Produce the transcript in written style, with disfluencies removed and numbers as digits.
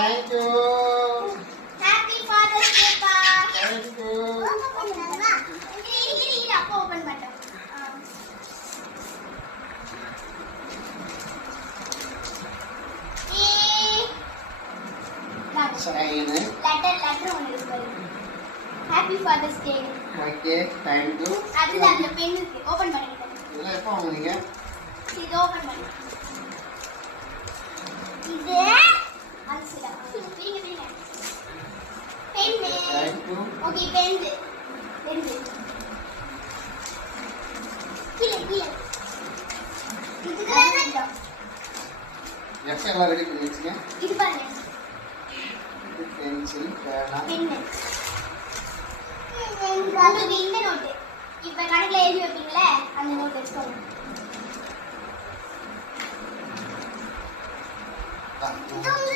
Thank you. Happy Father's Day, Pa. Thank you. அப்போ open பண்ணேன். Sign. Letter ஒன்னு இருக்கு. Happy Father's Day. Okay, thank you. அதுல அந்த பென் இருக்கு. ஓபன் பண்ணிடுங்க. இதெல்லாம் எப்போ வாங்குனீங்க? இது ஓபன் பண்ணு. இது அல்சிடா. பிரிங்க. Pen. Thank you. Okay, pen. கீழ. இதுதான் எஸ் எல்லாம் ரெடி பண்ணி வச்சுங்க. இது பாருங்க. இது பென்சில், பேனா. பென். உங்களுக்கு இந்த நோட்டு. இப்ப கணக்குல எழுதி வைப்பீங்களே அந்த நோட் எடுத்துக்கோங்க. இது